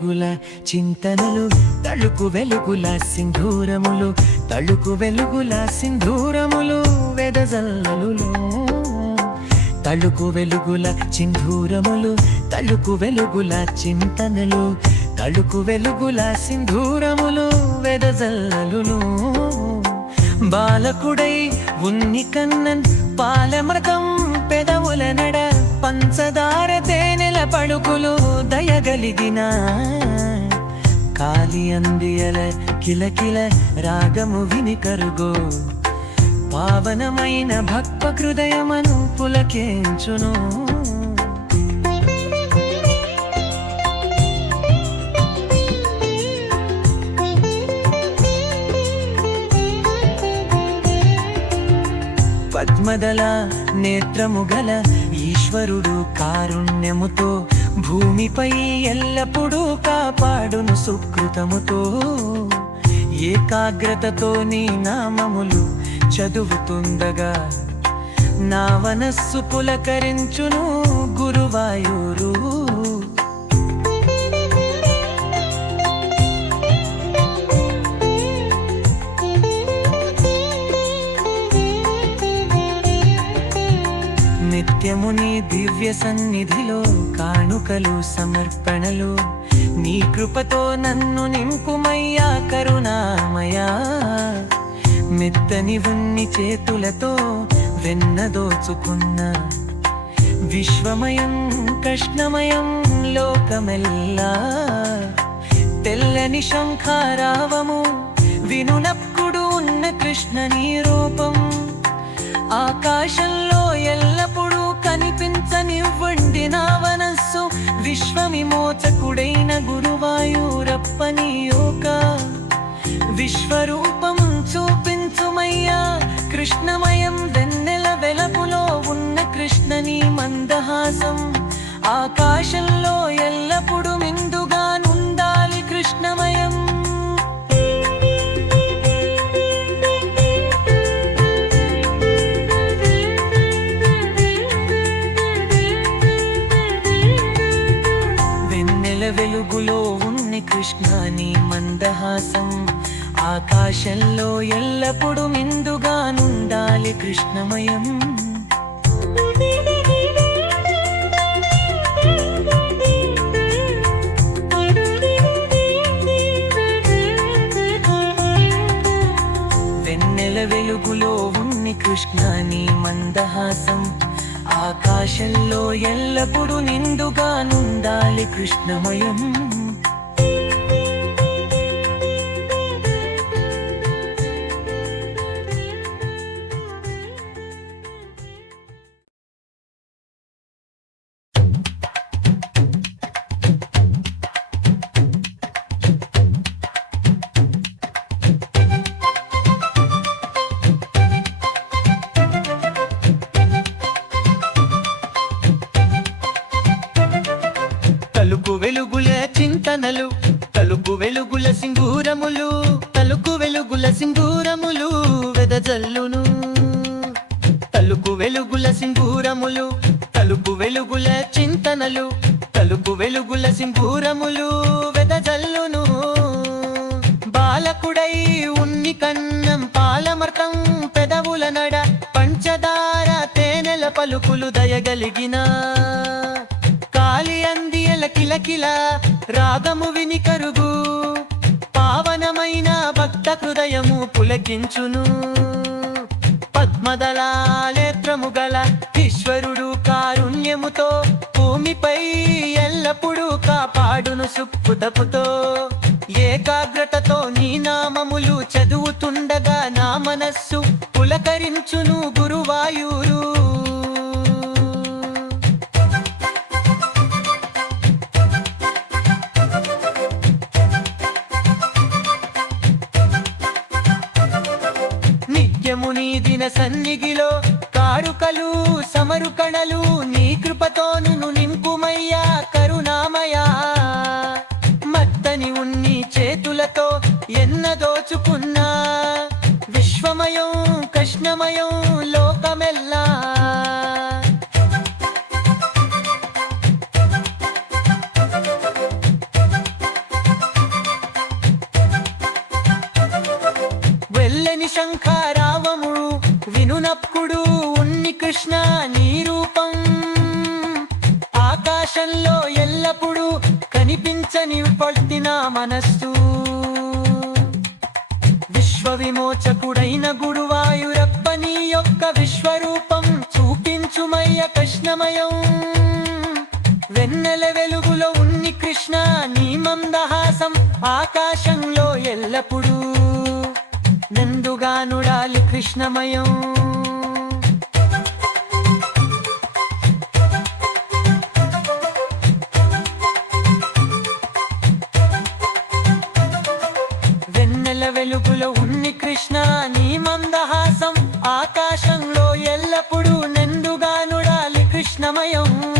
చింతనలు తళుకు వెలుగుల సింధూరములు తళుకు వెలుగుల సింధూరములు వెదజల్లలు తళుకు వెలుగుల సింధూరములు తళుకు వెలుగుల చింతనలు తళుకు వెలుగుల సింధూరములు వెదజల్లలు బాలకుడై ఉన్ని కన్నన్ పాలమృతం పెదవుల నడ పంచదార తేనెల పడుకులు దయగలిగిన కాలి అందియల కిలకిల రాగము విని కరుగో. పావనమైన భక్త హృదయమను పులకేంచును. పద్మదల నేత్రము గల ఈశ్వరుడు కారుణ్యముతో భూమిపై ఎల్లప్పుడూ కాపాడును సుకృతముతో. ఏకాగ్రతతో నీ నామములు చదువుతుండగా. నా వనస్సు పులకరించును గురువాయు నిత్యము నీ దివ్య సన్నిధిలో కానుకలు సమర్పణలు. నీ కృపతో నన్ను నింపుమయ్యా కరుణామయా. మెత్తని ఉన్ని చేతులతో వెన్నదోచుకున్న విశ్వమయం కృష్ణమయం లోకమెల్లా. తెల్లని శంఖారావము వినునప్పుడు ఉన్న కృష్ణ నీరు కనిపించనివ్వండి నా వనస్సు విశ్వవిమోచకుడైన గురువాయూరప్పని యోగ విశ్వరూపం చూపించుమయ్యా. కృష్ణమయం వెన్నెల వెలపులో ఉన్న కృష్ణని మందహాసం. ఆకాశంలో ఎల్లప్పుడూ మందహాసం ఆకాశంలో ఎల్లప్పుడూ మిందుగా నుండాలి కృష్ణమయం. వెన్నెల వెలుగులో ఉన్ని కృష్ణాని మందహాసం. ఆకాశంలో ఎల్లప్పుడూ నిండుగా నుండాలి కృష్ణమయం. జల్లును. తలుపు వెలుగుల సింగూరములు తలుపు వెలుగుల చింతనలు తలుపు వెలుగుల సింగూరములు వెదజల్లును. బాలకుడై ఉన్ని కన్నం పాలమర్తం పెదవుల నడ పంచదార తేనెల పలుకులు దయగలిగిన. కాలి అందియల కిలకిల రాగము విని కరుగు పావనమైన భక్త హృదయము పులకించును. పద్మదళాలేత్రము గల ఈశ్వరుడు కారుణ్యముతో భూమిపై ఎల్లప్పుడూ కాపాడును సుక్కుతపుతో ఏకాగ్రతతో నీ నామములు చదువుతుండగా నా మనస్సు పులకరించును గురువాయు. నిత్యము నీ దిన సన్నిధిలో కారుకలు సమరుకణలు నీ కృపతోను నింపుమయ్యా కరుణామయా. మత్తని ఉన్ని వినునప్పుడు ఉన్ని కృష్ణ నీ రూపం. ఆకాశంలో ఎల్లప్పుడూ కనిపించని పడిన మనస్సు. విశ్వ విమోచకుడైన గురువాయురప్ప నీ యొక్క విశ్వరూపం చూపించుమయ్య కృష్ణమయం. వెన్నెల వెలుగులో ఉన్ని కృష్ణ నీ మందహాసం ఆకాశంలో ఎల్లప్పుడూ. నందుగానుడాలి కృష్ణమయం. కళ్ళ వెలుగులో ఉన్ని కృష్ణ నీ మందహాసం. ఆకాశంలో ఎల్లప్పుడూ నిండుగా నుడాలి కృష్ణమయం.